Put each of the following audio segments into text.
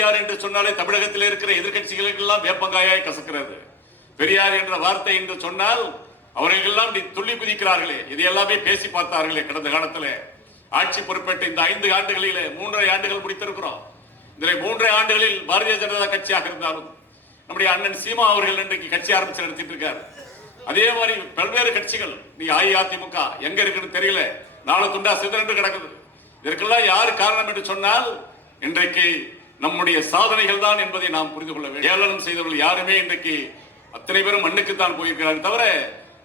பெரியார் என்று சொன்னாலே தமிழகத்தில் இருக்கிற எதிர்கட்சிகளுக்கெல்லாம் வேப்பங்காயாய் கசக்கிறது. பெரியார் என்ற வார்த்தை என்று சொன்னால் அவர்களெல்லாம் துள்ளி குதிக்கிறார்களே. இது எல்லாமே பேசி பார்த்தார்களே கடந்த காலத்தில். ஆட்சி பொறுப்பேற்ற இந்த ஐந்து ஆண்டுகளிலே மூன்றரை ஆண்டுகள் முடித்திருக்கிறோம். இதில் மூன்றரை ஆண்டுகளில் பாரதிய ஜனதா கட்சியாக இருந்தாலும் நம்முடைய அண்ணன் சீமா அவர்கள் இன்றைக்கு கட்சி ஆரம்பிச்சு நடத்திட்டு இருக்காரு. அதே மாதிரி பல்வேறு கட்சிகள் நீ அஇஅதிமுக எங்க இருக்குன்னு தெரியல. நாலு துண்டா சிதறண்டு கிடக்குது. இதற்கெல்லாம் யார் காரணம் என்று சொன்னால் இன்றைக்கு நம்முடைய சாதனைகள் தான் என்பதை நாம் புரிந்து கொள்ள வேண்டும். ஏளனம் செய்தவர்கள் யாருமே இன்றைக்கு அத்தனை பேரும் மண்ணுக்கு தான் போயிருக்கிறார்கள் தவிர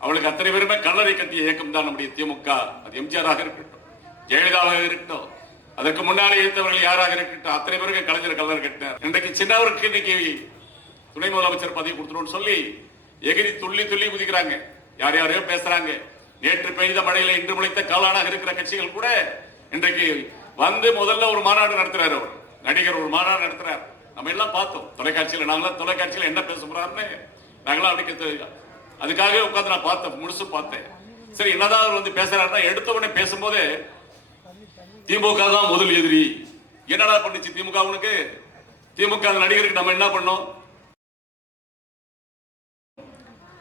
அவளுக்கு அத்தனை பேருமே கல்லறை கத்திய இயக்கம் தான் நம்முடைய திமுக. அது எம்ஜிஆராக இருக்கட்டும் ஜெயலலிதாவாக இருக்கட்டும் அதற்கு முன்னாலே இருந்தவர்கள் யாராக இருக்கட்டும் அத்தனை பேருக்கு கலைஞர் கல்லறை கட்டினார். இன்றைக்கு சின்னவருக்கு இன்னைக்கு துணை முதலமைச்சர் பதவி கொடுத்துருன்னு சொல்லி எகிரி துள்ளி துள்ளி குதிக்கிறாங்க. யார் யாரையோ பேசுறாங்க. நேற்று பெய்த மழையில இன்று முளைத்த காலானாக இருக்கிற கட்சிகள் கூட இன்றைக்கு வந்து முதல்ல ஒரு மாநாடு நடத்துறாரு அவர். நடிகர் ஒரு மாநாடு நடத்துறார். நம்ம எல்லாம் பார்த்தோம். தொலைக்காட்சியில் நாங்களாம் தொலைக்காட்சியில் என்ன பேச போறாருன்னு நாங்களாம் அப்படி அதுக்காகவே உட்காந்து நான் பார்த்தேன் முழுசு பார்த்தேன். சரி என்னதான் அவர் வந்து பேசுறாருன்னா எடுத்த உடனே பேசும்போது திமுக தான் முதல் எதிரி. என்னடா பண்ணுச்சு திமுக அவனுக்கு திமுக அந்த நடிகருக்கு நம்ம என்ன பண்ணோம்?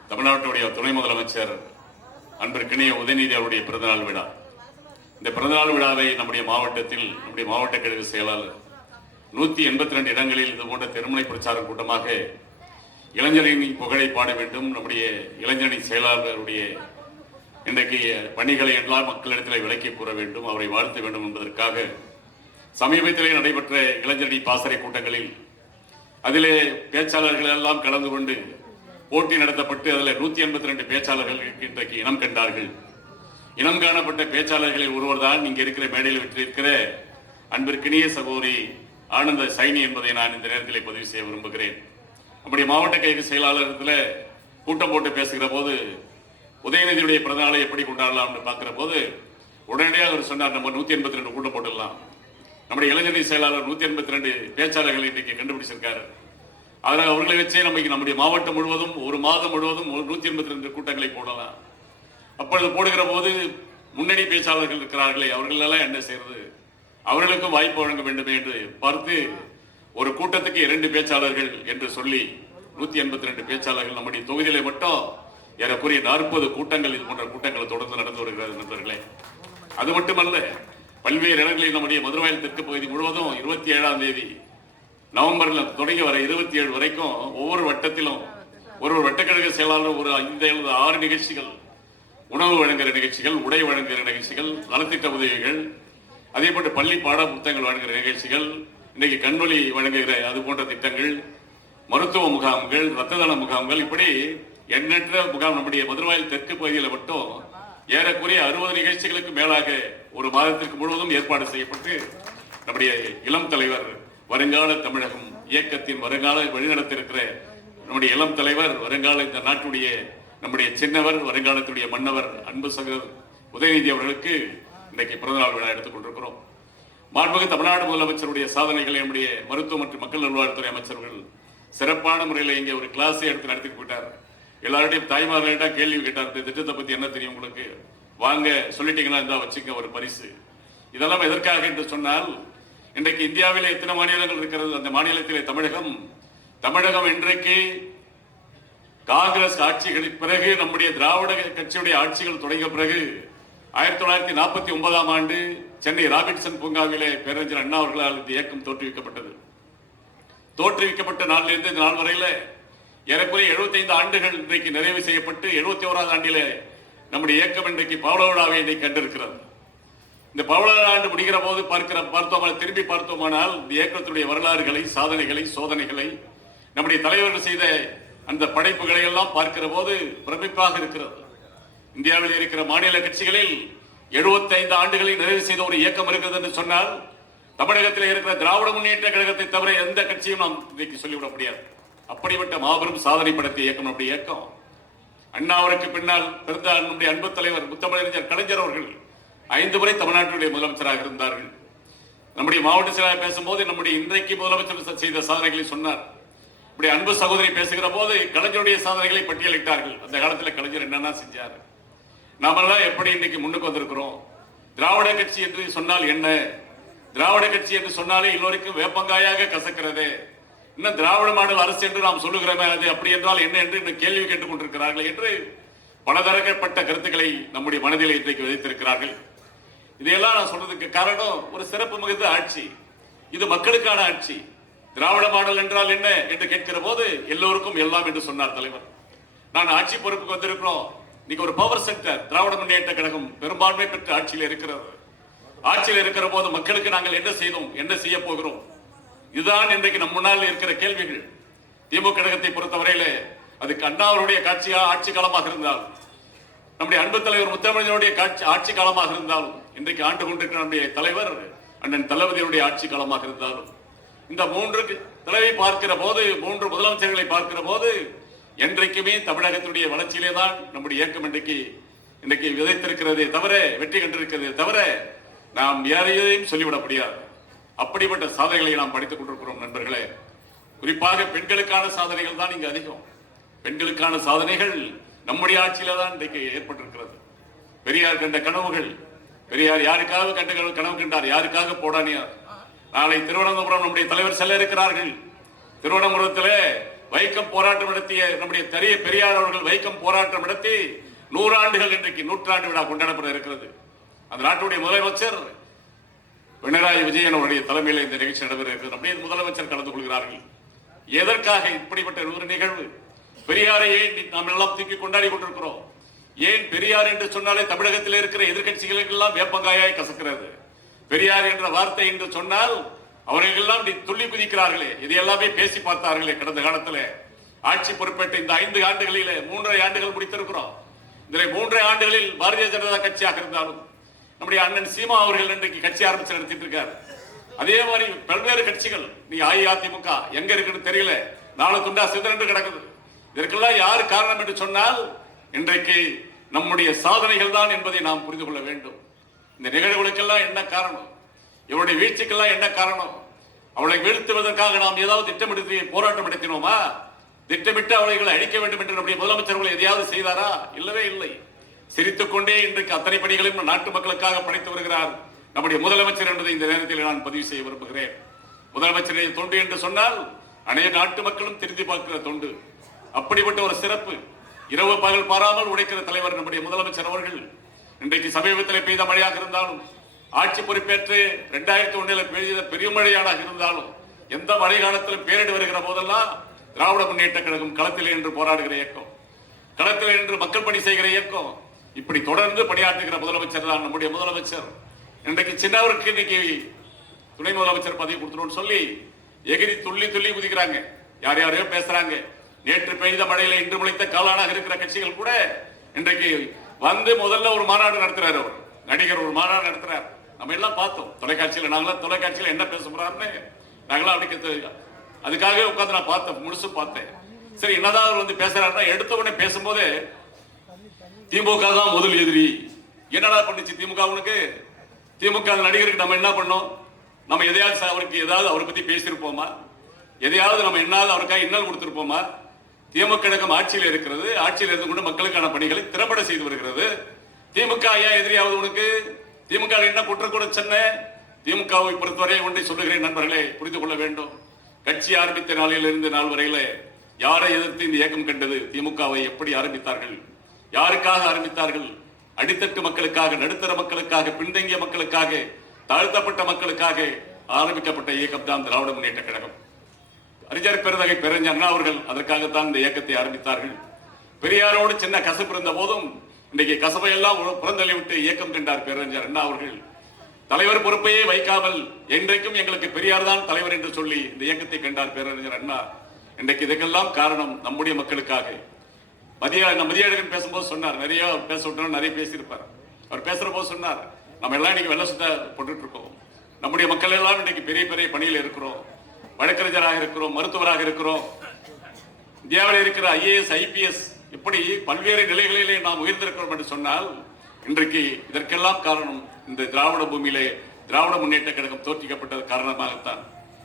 தமிழ்நாட்டுடைய துணை முதலமைச்சர் அன்பிற்கினிய உதயநிதி அவருடைய பிறந்தநாள் விழா. இந்த பிறந்தநாள் விழாவை நம்முடைய மாவட்டத்தில் நம்முடைய மாவட்ட கழக செயலாளர் நூத்தி எண்பத்தி ரெண்டு இடங்களில் இது போன்ற திருமணை பிரச்சார கூட்டமாக இளைஞரின் புகழை பாட வேண்டும். நம்முடைய இளைஞரணி செயலாளருடைய இன்றைக்கு பணிகளை எல்லாம் மக்களிடத்தில் விளக்கி கூற வேண்டும் அவரை வாழ்த்த வேண்டும் என்பதற்காக சமீபத்திலே நடைபெற்ற இளைஞரணி பாசறை கூட்டங்களில் அதிலே பேச்சாளர்கள் எல்லாம் கலந்து கொண்டு போட்டி நடத்தப்பட்டு அதில் நூத்தி எண்பத்தி ரெண்டு பேச்சாளர்கள் இன்றைக்கு இனம் கண்டார்கள். இனம் காணப்பட்ட பேச்சாளர்களில் ஒருவர் தான் இங்கே இருக்கிற மேடையில் விட்டிருக்கிற அன்பிற்கினிய சகோதரி ஆனந்த சைனி என்பதை நான் இந்த நேரத்தில் பதிவு செய்ய விரும்புகிறேன். நம்முடைய மாவட்ட கைது செயலாளரத்தில் கூட்டம் போட்டு பேசுகிற போது உதயநிதியுடைய பிறந்தநாளை எப்படி கொண்டாடலாம்னு பார்க்குற போது உடனடியாக அவர் சொன்னார் நம்ம நூற்றி எண்பத்தி ரெண்டு கூட்டம் போட்டுடலாம். நம்முடைய இளைஞரணி செயலாளர் நூற்றி எண்பத்தி ரெண்டு பேச்சாளர்களை இன்றைக்கு கண்டுபிடிச்சிருக்காரு. அதனால் அவர்களை வச்சே நமக்கு நம்முடைய மாவட்டம் முழுவதும் ஒரு மாதம் முழுவதும் ஒரு எண்பத்தி ரெண்டு கூட்டங்களை போடலாம். அப்பொழுது போடுகிற போது முன்னணி பேச்சாளர்கள் இருக்கிறார்களே அவர்களெல்லாம் என்ன செய்யறது? அவர்களுக்கும் வாய்ப்பு வழங்க வேண்டும் என்று பார்த்து ஒரு கூட்டத்துக்கு இரண்டு பேச்சாளர்கள் என்று சொல்லி நூத்தி எண்பத்தி ரெண்டு பேச்சாளர்கள் நம்முடைய தொகுதியிலே மட்டும் ஏறக்குறைய நாற்பது கூட்டங்கள் இது போன்ற கூட்டங்கள் தொடர்ந்து நடந்து வருகிறது நண்பர்களே. அது மட்டுமல்ல பல்வேறு இடங்களில் நம்முடைய மதுரவாயில் தெற்கு பகுதி முழுவதும் இருபத்தி ஏழாம் தேதி நவம்பர்ல தொடங்கி வர இருபத்தி ஏழு வரைக்கும் ஒவ்வொரு வட்டத்திலும் ஒரு ஒரு வட்டக்கழக செயலாளர் ஒரு ஐந்து அல்லது ஆறு நிகழ்ச்சிகள் உணவு வழங்குகிற நிகழ்ச்சிகள் உடை வழங்குகிற நிகழ்ச்சிகள் நலத்திட்ட உதவிகள் அதே போன்று பள்ளி பாட புத்தகங்கள் வழங்குகிற நிகழ்ச்சிகள் இன்னைக்கு கண்வழி வழங்குகிற அது போன்ற திட்டங்கள் மருத்துவ முகாம்கள் ரத்த தான முகாம்கள் இப்படி எண்ணற்ற முகாம் நம்முடைய மதுரவாயில் தெற்கு பகுதியில் மட்டும் ஏறக்குறைய அறுபது நிகழ்ச்சிகளுக்கு மேலாக ஒரு மாதத்திற்கு முழுவதும் ஏற்பாடு செய்யப்பட்டு நம்முடைய இளம் தலைவர் வருங்கால தமிழகம் இயக்கத்தின் வருங்கால வழிநடத்த இருக்கிற நம்முடைய இளம் தலைவர் வருங்கால இந்த நாட்டுடைய நம்முடைய சின்னவர் வருங்காலத்துடைய மன்னவர் அன்பு சகர் உதயநிதி அவர்களுக்கு இன்றைக்கு பிறந்தநாள் விழா எடுத்துக் கொண்டிருக்கிறோம் மாண்புமிகு தமிழ்நாடு முதலமைச்சருடைய சாதனைகளை நம்முடைய மருத்துவ மற்றும் மக்கள் நல்வாழ்வுத்துறை அமைச்சர்கள் சிறப்பான முறையில் இங்கே ஒரு கிளாஸை எடுத்து நடத்திட்டு போயிட்டார். எல்லாருடையும் தாய்மார்களிடம் கேள்வி கேட்டார். இந்த திட்டத்தை பத்தி என்ன தெரியும் உங்களுக்கு? வாங்க சொல்லிட்டீங்கன்னா இருந்தா வச்சுக்க ஒரு பரிசு. இதெல்லாம் எதற்காக என்று சொன்னால் இன்றைக்கு இந்தியாவிலே எத்தனை மாநிலங்கள் இருக்கிறது? அந்த மாநிலத்திலே தமிழகம். தமிழகம் இன்றைக்கு காங்கிரஸ் ஆட்சிகளுக்கு பிறகு நம்முடைய திராவிட கட்சியுடைய ஆட்சிகள் தொடங்கிய பிறகு ஆயிரத்தி தொள்ளாயிரத்தி நாற்பத்தி ஒன்பதாம் ஆண்டு சென்னை ராபின்சன் பூங்காவிலே பேரறிஞர் அண்ணா அவர்களால் இந்த இயக்கம் தோற்றுவிக்கப்பட்டது. தோற்றுவிக்கப்பட்ட நாளிலிருந்து இந்த நாள் வரையில் ஏறக்குறைய 75 ஆண்டுகள் இன்றைக்கு நிறைவு செய்யப்பட்டு 71 ஓராவது ஆண்டிலே நம்முடைய இயக்கம் இன்றைக்கு பவள விழாவை இன்றைக்கு கண்டிருக்கிறது. இந்த பவள ஆண்டு முடிகிற போது பார்க்கிற பார்த்தோமான திரும்பி பார்த்தோமானால் இந்த இயக்கத்துடைய வரலாறுகளை சாதனைகளை சோதனைகளை நம்முடைய தலைவர்கள் செய்த அந்த படைப்புகளை எல்லாம் பார்க்கிற போது பிரமிப்பாக இருக்கிறது. இந்தியாவில் இருக்கிற மாநில கட்சிகளில் 75 ஆண்டுகளை நிறைவு செய்த ஒரு இயக்கம் இருக்கிறது என்று சொன்னால் தமிழகத்தில் இருக்கிற திராவிட முன்னேற்ற கழகத்தை தவிர எந்த கட்சியும் நாம் இன்றைக்கு சொல்லிவிட முடியாது. அப்படிப்பட்ட மாபெரும் சாதனை படைத்த இயக்கம் நம்முடைய இயக்கம். அண்ணாவிற்கு பின்னால் பிறந்த நம்முடைய அன்பு தலைவர் முத்தமிழறிஞர் கலைஞர் அவர்கள் ஐந்து முறை தமிழ்நாட்டினுடைய முதலமைச்சராக இருந்தார்கள். நம்முடைய மாவட்ட செயலாளர் பேசும்போது நம்முடைய இன்றைக்கு முதலமைச்சர் செய்த சாதனைகளை சொன்னார். இப்படி அன்பு சகோதரி பேசுகிற போது கலைஞருடைய சாதனைகளை பட்டியலிட்டார்கள். அந்த காலத்தில் கலைஞர் என்னென்ன செஞ்சார்? நாமெல்லாம் எப்படி இன்னைக்கு முன்னுக்கு வந்திருக்கிறோம்? திராவிட கட்சி என்று சொன்னால் என்ன? திராவிட கட்சி என்று சொன்னாலே எல்லோருக்கும் வேப்பங்காயாக கசக்கிறது. இன்னும் திராவிட மாடல் அரசு என்று நாம் சொல்லுகிறோமே அது அப்படி என்றால் என்ன என்று இன்னும் கேள்வி கேட்டுக் கொண்டிருக்கிறார்கள் என்று பலதரப்பட்ட கருத்துக்களை நம்முடைய மனதில் இன்றைக்கு விதைத்திருக்கிறார்கள். இதையெல்லாம் நான் சொல்றதுக்கு காரணம் ஒரு சிறப்பு மிகுந்த ஆட்சி. இது மக்களுக்கான ஆட்சி. திராவிட மாடல் என்றால் என்ன என்று கேட்கிற போது எல்லோருக்கும் எல்லாம் என்று சொன்னார் தலைவர். நான் ஆட்சி பொறுப்புக்கு வந்திருக்கிறோம். இன்னைக்கு ஒரு பவர் செக்டர் திராவிட முன்னேற்ற கழகம் பெரும்பான்மை பெற்ற ஆட்சியில் இருக்கிறது. ஆட்சியில் இருக்கிற போது மக்களுக்கு நாங்கள் என்ன செய்தோம்? என்ன செய்ய போகிறோம்? இதுதான் இன்றைக்கு நம் முன்னால் இருக்கிற கேள்விகள். திமுக கழகத்தை பொறுத்தவரையிலே அது அண்ணாவருடைய காட்சியா ஆட்சி காலமாக இருந்தால் நம்முடைய அன்பு தலைவர் முத்தமிழனுடைய காட்சி ஆட்சி காலமாக இருந்தாலும் இன்றைக்கு ஆண்டு கொண்டிருக்கிற நம்முடைய தலைவர் அண்ணன் தளபதியுடைய ஆட்சி காலமாக இருந்தாலும் இந்த மூன்று தலைவை பார்க்கிற போது மூன்று முதலமைச்சர்களை பார்க்கிற போது என்றைக்குமே தமிழகத்தினுடைய வளர்ச்சியிலே தான் நம்முடைய இயக்கம் இன்றைக்கு இன்றைக்கு விதைத்திருக்கிறதே தவிர வெற்றி கண்டிருக்கிறதே தவிர நாம் யாரையும் சொல்லிவிட முடியாது. அப்படிப்பட்ட சாதனைகளை நாம் படித்துக் கொண்டிருக்கிறோம் நண்பர்களே. குறிப்பாக பெண்களுக்கான சாதனைகள் தான் இங்கு அதிகம். பெண்களுக்கான சாதனைகள் நம்முடைய ஆட்சியில தான் இன்றைக்கு ஏற்பட்டிருக்கிறது. பெரியார் கண்ட கனவுகள் பெரியார் யாருக்காக கண்ட கனவு கனவு கண்டார் யாருக்காக போடானியார் நாளை திருவனந்தபுரம் நம்முடைய தலைவர் செல்ல இருக்கிறார்கள். திருவனந்தபுரத்திலே வைக்கம் போராட்டம் நடத்திய நம்முடைய தெரிய பெரியார் அவர்கள் வைக்கம் போராட்டம் நடத்தி நூறாண்டுகள் இன்றைக்கு நூற்றாண்டு விழா கொண்டாடப்பட இருக்கிறது. அந்த நாட்டுடைய முதலமைச்சர் பினராயி விஜயன் அவருடைய தலைமையில் இந்த நிகழ்ச்சி நடைபெற இருக்கிறது. அப்படியே முதலமைச்சர் கலந்து கொள்கிறார்கள். எதற்காக இப்படிப்பட்ட ஒரு நிகழ்வு? பெரியாரை ஏன் நாம் எல்லாம் தூக்கி கொண்டாடி கொண்டிருக்கிறோம்? ஏன் பெரியார் என்று சொன்னாலே தமிழகத்தில் இருக்கிற எதிர்கட்சிகளுக்கெல்லாம் வேப்பங்காயாய் கசக்கிறது? பெரியார் என்ற வார்த்தை என்று சொன்னால் அவர்கள் எல்லாம் துள்ளி குதிக்கிறார்களே. இது எல்லாமே பேசி பார்த்தார்களே கடந்த காலத்தில். ஆட்சி பொறுப்பேற்ற இந்த ஐந்து ஆண்டுகளிலே மூன்றரை ஆண்டுகள் முடித்திருக்கிறோம். இதில் மூன்றரை ஆண்டுகளில் பாரதிய ஜனதா கட்சியாக இருந்தாலும் நம்முடைய அண்ணன் சீமா அவர்கள் இன்றைக்கு கட்சி ஆரம்பிச்சு நடத்திட்டு இருக்காரு அதே மாதிரி பல்வேறு கட்சிகள் நீ அஇஅதிமுக எங்க இருக்குன்னு தெரியல. நாலு துண்டா சிதறன்று கிடக்குது. இதற்கெல்லாம் யார் காரணம் என்று சொன்னால் இன்றைக்கு நம்முடைய சாதனைகள் தான் என்பதை நாம் புரிந்து கொள்ள வேண்டும். இந்த நிகழ்வுகளுக்கெல்லாம் என்ன காரணம்? இவருடைய வீழ்ச்சிக்கெல்லாம் என்ன காரணம்? அவளை வீழ்த்துவதற்காக நாம் ஏதாவது திட்டமிடுத்தி போராட்டம் நடத்தினோமா திட்டமிட்டு அவளைகளை அழிக்க வேண்டும் என்று நம்முடைய முதலமைச்சர்கள் எதையாவது செய்தாரா? இல்லவே இல்லை. சிரித்துக் கொண்டே இன்றைக்கு அத்தனை பணிகளையும் நாட்டு மக்களுக்காக படைத்து வருகிறார் நம்முடைய முதலமைச்சர் என்பதை இந்த நேரத்தில் நான் பதிவு செய்ய விரும்புகிறேன். முதலமைச்சருடைய தொண்டு என்று சொன்னால் அனைத்து நாட்டு மக்களும் திருந்தி பார்க்கிற தொண்டு. அப்படிப்பட்ட ஒரு சிறப்பு இரவு பகல் பாராமல் உடைக்கிற தலைவர் நம்முடைய முதலமைச்சர் அவர்கள் இன்றைக்கு சமீபத்தில் பெய்த மழையாக இருந்தாலும் ஆட்சி பொறுப்பேற்று இரண்டாயிரத்தி ஒன்றில் பெய்த பெரியமழையாக இருந்தாலும் எந்த மழை காலத்திலும் பேரிடு வருகிற போதெல்லாம் திராவிட முன்னேற்ற கழகம் களத்தில் என்று போராடுகிற இயக்கம் களத்தில் என்று மக்கள் பணி செய்கிற இயக்கம் இப்படி தொடர்ந்து பணியாற்றுகிற முதலமைச்சர் தான் நம்முடைய முதலமைச்சர். இன்றைக்கு சின்னவருக்கு இன்னைக்கு துணை முதலமைச்சர் பதவி கொடுத்துருவோம்னு சொல்லி எகிரி துள்ளி துள்ளி குதிக்கிறாங்க. யார் யாரையோ பேசுறாங்க. நேற்று பெய்த மழையில இன்று முளைத்த காலானாக இருக்கிற கட்சிகள் கூட இன்றைக்கு வந்து முதல்ல ஒரு மாநாடு நடத்துறாரு அவர். நடிகர் ஒரு மாநாடு நடத்துறாரு. நம்ம எல்லாம் பார்த்தோம். தொலைக்காட்சியில் நாங்களாம் தொலைக்காட்சியில் என்ன பேச போறாருன்னு நாங்களாம் அப்படி அதுக்காகவே உட்காந்து நான் பார்த்தேன் முழுசு பார்த்தேன். சரி என்னதான் அவர் வந்து பேசுறாருன்னா எடுத்த உடனே பேசும்போது திமுக தான் முதல் எதிரி. என்னடா பண்ணுச்சு திமுக உனக்கு? திமுக நடிகருக்கு நம்ம என்ன பண்ணோம்? நம்ம எதையாவது அவருக்கு ஏதாவது அவரை பத்தி பேசியிருப்போமா? எதையாவது நம்ம என்னாவது அவருக்காக இன்னல் கொடுத்துருப்போமா? திமுக கழகம் ஆட்சியில் இருக்கிறது ஆட்சியில் இருந்து கொண்டு மக்களுக்கான பணிகளை திறம்பட செய்து வருகிறது. திமுக ஏன் எதிரியாவது உனக்கு? திமுக என்ன என்ன குற்றக்கூட சென்ன திமுகவை பொறுத்தவரை ஒன்றை சொல்லுகிறேன் நண்பர்களே புரிந்து கொள்ள வேண்டும். கட்சி ஆரம்பித்த நாளிலிருந்து நாள் வரையில யாரை எதிர்த்து இந்த இயக்கம் கண்டது? திமுகவை எப்படி ஆரம்பித்தார்கள்? யாருக்காக ஆரம்பித்தார்கள்? அடித்தட்டு மக்களுக்காக நடுத்தர மக்களுக்காக பின்தங்கிய மக்களுக்காக தாழ்த்தப்பட்ட மக்களுக்காக ஆரம்பிக்கப்பட்ட இயக்கம் தான் திராவிட முன்னேற்ற கழகம். அறிஞர் பெருந்தகை பெருஞ்சண்ணா அவர்கள் அதற்காகத்தான் இந்த இயக்கத்தை ஆரம்பித்தார்கள். பெரியாரோடு சின்ன கசப்பு இருந்த போதும் இன்றைக்கு கசப்பை எல்லாம் புறந்தள்ளி விட்டு இயக்கம் கண்டார் பேரறிஞர் அண்ணா அவர்கள். தலைவர் பொறுப்பையே வைக்காமல் என்றைக்கும் எங்களுக்கு பெரியார் தான் தலைவர் என்று சொல்லி இந்த இயக்கத்தை கண்டார் பேரறிஞர் அண்ணா. இன்றைக்கு இதுக்கெல்லாம் காரணம் நம்முடைய மக்களுக்காக. மதிய நம்ம மதியழகன் பேசும்போது சொன்னார். நிறைய பேச விட்டோம் நிறைய பேசியிருப்பார். அவர் பேசுற போது சொன்னார் நம்ம எல்லாம் இன்னைக்கு வெள்ள சுத்த போட்டுட்டு இருக்கோம் நம்முடைய மக்கள் எல்லாம் இன்னைக்கு பெரிய பெரிய பணியில் இருக்கிறோம். வழக்கறிஞராக இருக்கிறோம் மருத்துவராக இருக்கிறோம். இந்தியாவில் இருக்கிற ஐஏஎஸ் ஐபிஎஸ் இப்படி பல்வேறு நிலைகளிலே நாம் உயர்ந்திருக்கிறோம் என்று சொன்னால் இன்றைக்கு இதற்கெல்லாம் காரணம் இந்த திராவிட பூமியிலே திராவிட முன்னேற்ற கழகம் தோற்றிக்கப்பட்டது காரணமாகத்தான்.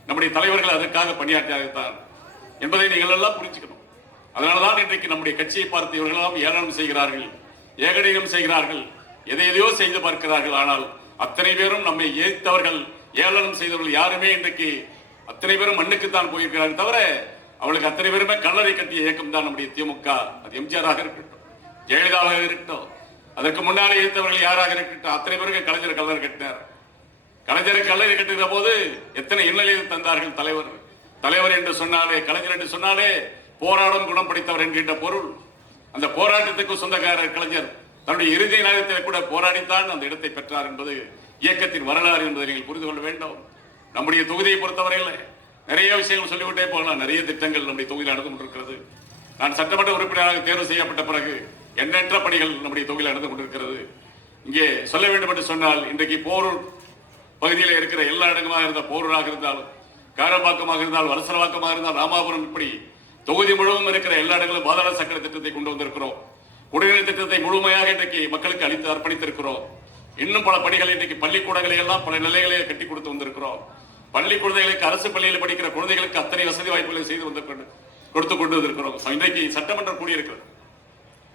நம்முடைய தலைவர்கள் அதற்காக பணியாற்றியாகத்தான் என்பதை நீங்கள் எல்லாம் புரிஞ்சுக்கணும். அதனாலதான் இன்றைக்கு நம்முடைய கட்சியை பார்த்து இவர்களெல்லாம் ஏளனம் செய்கிறார்கள் ஏகடீகம் செய்கிறார்கள் எதை எதையோ செய்து பார்க்கிறார்கள். ஆனால் அத்தனை பேரும் நம்மை ஏய்த்தவர்கள் ஏளனம் செய்தவர்கள் யாருமே இன்றைக்கு அத்தனை பேரும் மண்ணுக்கு தான் போயிருக்கிறார்கள் தவிர அவளுக்கு அத்தனை பேருமே கல்லறை கட்டிய இயக்கம் தான் நம்முடைய திமுக. அது எம்ஜிஆராக இருக்கட்டும் ஜெயலலிதாவாக இருக்கட்டும் அதற்கு முன்னாலே இருந்தவர்கள் யாராக இருக்கட்டும் அத்தனை பேருக்கு கலைஞர் கல்லறை கட்டினார். கலைஞரை கல்லறை கட்டுகிற போது எத்தனை இன்னலையில் தந்தார்கள் தலைவர். தலைவர் என்று சொன்னாலே கலைஞர் என்று சொன்னாலே போராடும் குணம் படித்தவர் என்கின்ற பொருள். அந்த போராட்டத்துக்கு சொந்தக்காரர் கலைஞர் தன்னுடைய இறுதி நேரத்தில் கூட போராடித்தான் அந்த இடத்தை பெற்றார் என்பது இயக்கத்தின் வரலாறு என்பதை நீங்கள் புரிந்து கொள்ள வேண்டும். நம்முடைய தொகுதியை பொறுத்தவரையில் நிறைய விஷயங்கள் சொல்லிவிட்டே போகலாம். நிறைய திட்டங்கள் நம்முடைய தொகுதியில் நடந்து கொண்டிருக்கிறது நான் சட்டமன்ற உறுப்பினராக தேர்வு செய்யப்பட்ட பிறகு எண்ணற்ற பணிகள் நம்முடைய தொகுதியில் நடந்து கொண்டிருக்கிறது இங்கே சொல்ல வேண்டும் என்று சொன்னால் இன்றைக்கு போரூர் பகுதியில் இருக்கிற எல்லா இடங்களாக இருந்த போரூராக இருந்தாலும் காரம்பாக்கமாக இருந்தால் வலசரவாக்கமாக இருந்தால் ராமாபுரம் இப்படி தொகுதி முழுவதும் இருக்கிற எல்லா இடங்களும் பாதாள சக்கர திட்டத்தை கொண்டு வந்திருக்கிறோம். குடிநீர் திட்டத்தை முழுமையாக இன்றைக்கு மக்களுக்கு அளித்து அர்ப்பணித்திருக்கிறோம். இன்னும் பல பணிகளை இன்றைக்கு பள்ளிக்கூடங்களை எல்லாம் பல நிலைகளை கட்டி கொடுத்து வந்திருக்கிறோம். பள்ளி குழந்தைகளுக்கு அரசு பள்ளியில் படிக்கிற குழந்தைகளுக்கு அத்தனை வசதி வாய்ப்புகளை செய்து வந்து கொண்டு கொடுத்து கொண்டு வந்திருக்கிறோம். இன்றைக்கு சட்டமன்றம் கூடியிருக்கிறது.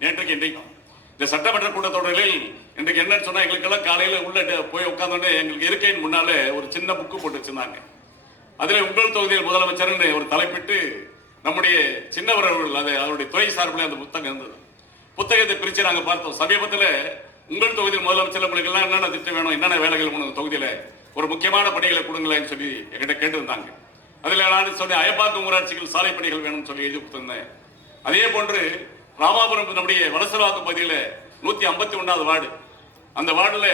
நேற்றைக்கு இன்றைக்கும் இந்த சட்டமன்ற கூட்டத்தொடரில் இன்றைக்கு என்னன்னு சொன்னா எங்களுக்கெல்லாம் காலையில உள்ள போய் உட்காந்தோடனே எங்களுக்கு இருக்கையின் முன்னாலே ஒரு சின்ன புக்கு போட்டு வச்சிருந்தாங்க. அதில் உங்கள் தொகுதியில் முதலமைச்சர்னு ஒரு தலைப்பிட்டு நம்முடைய சின்னவர் அவர்கள் அது அவருடைய துறை சார்பில் அந்த புத்தகம் இருந்தது. புத்தகத்தை பிரித்து நாங்கள் பார்த்தோம். சமீபத்தில் உங்கள் தொகுதியில் முதலமைச்சர் உங்களுக்கு எல்லாம் என்னென்ன திட்டம் வேணும் என்னென்ன வேலைகள் வேணும் தொகுதியில்? ஒரு முக்கியமான பணிகளை கொடுங்களேன்னு சொல்லி என்கிட்ட கேட்டிருந்தாங்க. அதில் நான் சொன்னேன் அயப்பாக்கம் ஊராட்சிகள் சாலை பணிகள் வேணும்னு சொல்லி எழுதி கொடுத்திருந்தேன். அதே போன்று ராமாபுரம் நம்முடைய வலசரவாக்கம் பகுதியில் நூத்தி ஐம்பத்தி ஒன்றாவது வார்டு. அந்த வார்டில்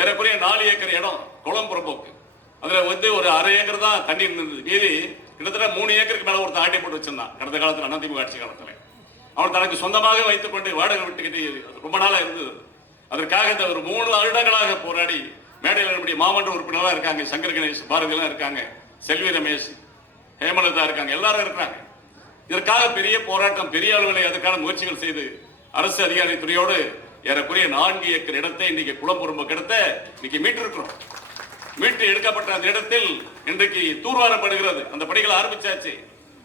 ஏறக்குறைய நாலு ஏக்கர் இடம் குளம் புறப்போக்கு அதில் வந்து ஒரு அரை ஏக்கர் தான் தண்ணி இருந்தது. மீதி கிட்டத்தட்ட மூணு ஏக்கருக்கு மேலே ஒரு ஆட்டி போட்டு வச்சிருந்தான் கடந்த காலத்தில் அதிமுக ஆட்சி காலத்தில். அவன் தனக்கு சொந்தமாக வைத்துக்கொண்டு வாடகை விட்டுக்கிட்டு ரொம்ப நாளாக இருந்தது. அதற்காக இந்த ஒரு மூணு வருடங்களாக போராடி மேடையில் நம்முடைய மாமன்ற உறுப்பினராக இருக்காங்க சங்கர் கணேஷ் பாரதியெல்லாம் இருக்காங்க செல்வி ரமேஷ் ஹேமலதா இருக்காங்க எல்லாரும் இருக்காங்க இதற்காக பெரிய போராட்டம் பெரிய அளவில் அதற்கான முயற்சிகள் செய்து அரசு அதிகாரி துறையோடு ஏறக்குறைய நான்கு ஏக்கர் இடத்தை இன்னைக்கு குளம்புறம்பு கிடத்த இன்னைக்கு மீட்டிருக்கிறோம் மீட்டு எடுக்கப்பட்ட அந்த இடத்தில் இன்றைக்கு தூர்வாரப்படுகிறது அந்த பணிகள் ஆரம்பிச்சாச்சு.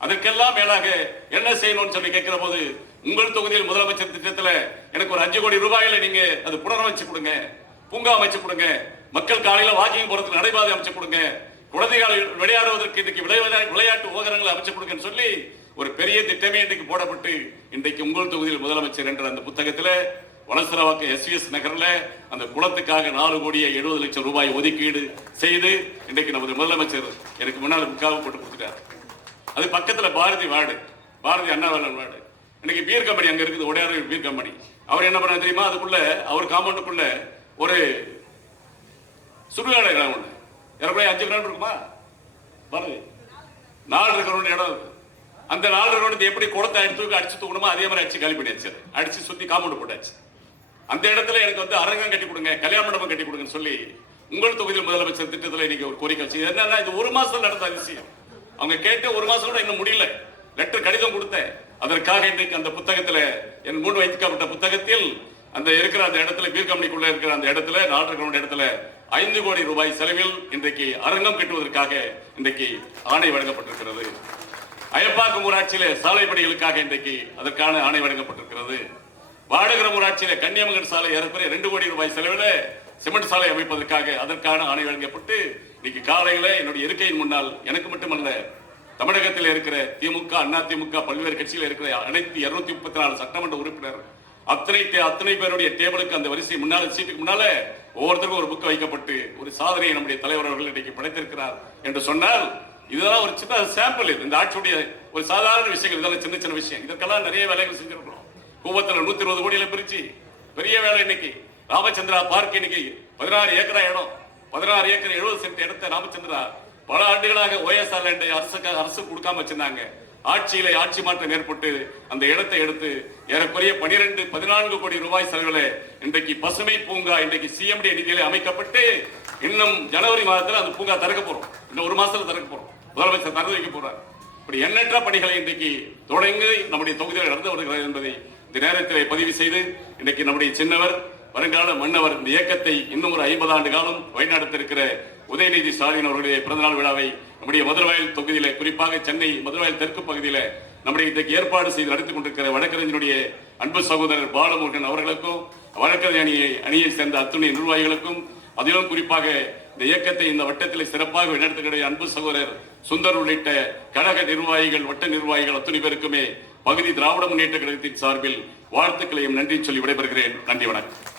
அதற்கெல்லாம் மேலாக என்ன செய்யணும்னு சொல்லி கேட்கிற போது உங்கள் தொகுதியில் முதலமைச்சர் திட்டத்தில் எனக்கு ஒரு அஞ்சு கோடி ரூபாயில நீங்க அது புனரமைச்சு கொடுங்க பூங்கா அமைச்சு கொடுங்க மக்கள் காலையில் வாக்கிங் போறதுக்கு நடைபாதை அமைச்சு கொடுங்க. குழந்தைகள் விளையாடுவதற்கு இன்றைக்கு விளையாட்டு விளையாட்டு உபகரணங்களை அமைச்சு கொடுங்கன்னு சொல்லி ஒரு பெரிய திட்டமே இன்றைக்கு போடப்பட்டு இன்றைக்கு உங்கள் தொகுதியில் முதலமைச்சர் என்ற அந்த புத்தகத்தில் வலசரவாக்கம் எஸ்விஎஸ் நகரில் அந்த குளத்துக்காக நாலு கோடியே எழுபது லட்சம் ரூபாய் ஒதுக்கீடு செய்து இன்றைக்கு நமது முதலமைச்சர் எனக்கு முன்னால் முக்காக போட்டு கொடுத்துட்டார். அது பக்கத்தில் பாரதி வார்டு பாரதி அண்ணாவலன் வார்டு. இன்னைக்கு பீர் கம்பெனி அங்கே இருக்குது உடையாறு பீர் கம்பெனி அவர் என்ன பண்ண தெரியுமா? அதுக்குள்ள அவர் காம்பவுண்டுக்குள்ள ஒரு சுடுகாடு இடம் ஒண்ணு ஏறக்குறைய அஞ்சு கிரவுண்ட் இருக்குமா? பாரதி நாலு கிரவுண்ட் இடம் இருக்கு. அந்த நாலு கிரவுண்ட் எப்படி குளத்தை அடிச்சு தூக்கி அடிச்சு தூக்கணுமோ அதே மாதிரி அடிச்சு காலி பண்ணியாச்சு. அடிச்சு சுத்தி காம்பவுண்ட் போட்டாச்சு. அந்த இடத்துல எனக்கு வந்து அரங்கம் கட்டி கொடுங்க கல்யாண மண்டபம் கட்டி கொடுங்கன்னு சொல்லி உங்கள் தொகுதியில் முதலமைச்சர் திட்டத்தில் இன்னைக்கு ஒரு கோரிக்கை வச்சு என்னன்னா இது ஒரு மாசம் நடந்த அதிசயம். அவங்க கேட்டு ஒரு மாசம் கூட இன்னும் முடியல. லெட்டர் கடிதம் கொடுத்தேன். அதற்காக இன்றைக்கு அந்த புத்தகத்தில் என் முன் வைக்கப்பட்ட புத்தகத்தில் அந்த இருக்கிற அந்த இடத்துல பீர்கம்பெனிக்குள்ள இருக்கிற அந்த இடத்துல நாலரை கிலோமீட்டர் இடத்துல ஐந்து கோடி ரூபாய் செலவில் இன்றைக்கு அரங்கம் கட்டுவதற்காக இன்றைக்கு ஆணை வழங்கப்பட்டிருக்கிறது. அயப்பாக்கம் ஊராட்சியில சாலை பணிகளுக்காக இன்றைக்கு அதற்கான ஆணை வழங்கப்பட்டிருக்கிறது. வாடகரம் ஊராட்சியில கன்னியமங்கன் சாலை ஏறக்குறைய ரெண்டு கோடி ரூபாய் செலவில் சிமெண்ட் சாலை அமைப்பதற்காக அதற்கான ஆணை வழங்கப்பட்டு இன்னைக்கு காலையில என்னுடைய இருக்கையின் முன்னால் எனக்கு மட்டுமல்ல தமிழகத்தில் இருக்கிற திமுக அண்ணா திமுக பல்வேறு கட்சியில் இருக்கிற அனைத்து இருநூத்தி முப்பத்தி நாலு சட்டமன்ற உறுப்பினர் அத்தனை தே- அத்தனை பேருடைய டேபிளுக்கு அந்த வரிசை முன்னால சீட்டுக்கு முன்னால ஒவ்வொருத்தருக்கும் ஒரு புக் வைக்கப்பட்டு ஒரு சாதனையை நம்முடைய தலைவர் அவர்கள் இன்றைக்கு படைத்திருக்கிறார் என்று சொன்னால் இதெல்லாம் ஒரு சின்ன சாம்பிள் இது. இந்த ஆட்சியுடைய ஒரு சாதாரண விஷயங்கள் இதெல்லாம் சின்ன சின்ன விஷயம். இதற்கெல்லாம் நிறைய வேலைகள் செஞ்சிருக்கிறோம். கூவத்தில் நூத்தி இருபது கோடியில பிரிச்சு பெரிய வேலை இன்னைக்கு. ராமச்சந்திரா பார்க் இன்னைக்கு பதினாறு ஏக்கரா இடம். பதினாறு ஏக்கர் எழுபது சென்ட் இடத்த ராமச்சந்திரா பல ஆண்டுகளாக ஓஎஸ்ஆர் லேண்டை அரசுக்கு அரசு கொடுக்காம வச்சிருந்தாங்க. ஆட்சியிலே ஆட்சி மாற்றம் ஏற்பட்டு அந்த இடத்தை எடுத்து ஏறக்குறைய பனிரெண்டு பதினான்கு கோடி ரூபாய் செலவில் இன்றைக்கு பசுமை பூங்கா இன்றைக்கு சிஎம்டி நிதியில அமைக்கப்பட்டு இன்னும் ஜனவரி மாதத்தில் அந்த பூங்கா திறக்க போறோம். இன்னும் ஒரு மாசத்துல திறக்க போறோம். முதலமைச்சர் திறந்து வைக்க போறார். இப்படி எண்ணற்ற பணிகளை இன்றைக்கு தொடங்கி நம்முடைய தொகுதியில் நடந்து வருகிறது என்பதை இந்த நேரத்தில் பதிவு செய்து இன்றைக்கு நம்முடைய சின்னவர் வருங்கால மன்னவர் இந்த இயக்கத்தை இன்னும் ஒரு ஐம்பது ஆண்டு காலம் வழிநடத்திருக்கிற உதயநிதி ஸ்டாலின் அவர்களுடைய பிறந்தநாள் விழாவை நம்முடைய மதுரவாயல் தொகுதியில குறிப்பாக சென்னை மதுரவாயல் தெற்கு பகுதியில நம்முடைய இன்றைக்கு ஏற்பாடு செய்து நடத்திக் கொண்டிருக்கிற வழக்கறிஞருடைய அன்பு சகோதரர் பாலமுருகன் அவர்களுக்கும் வழக்கறிஞர் அணியை அணியை சேர்ந்த அத்துணை நிர்வாகிகளுக்கும் அதிலும் குறிப்பாக இந்த இயக்கத்தை இந்த வட்டத்தில் சிறப்பாக வழிநடத்துகிற அன்பு சகோதரர் சுந்தர் உள்ளிட்ட கழக நிர்வாகிகள் வட்ட நிர்வாகிகள் அத்துணை பேருக்குமே பகுதி திராவிட முன்னேற்ற கழகத்தின் சார்பில் வாழ்த்துக்களையும் நன்றி சொல்லி விடைபெறுகிறேன். நன்றி வணக்கம்.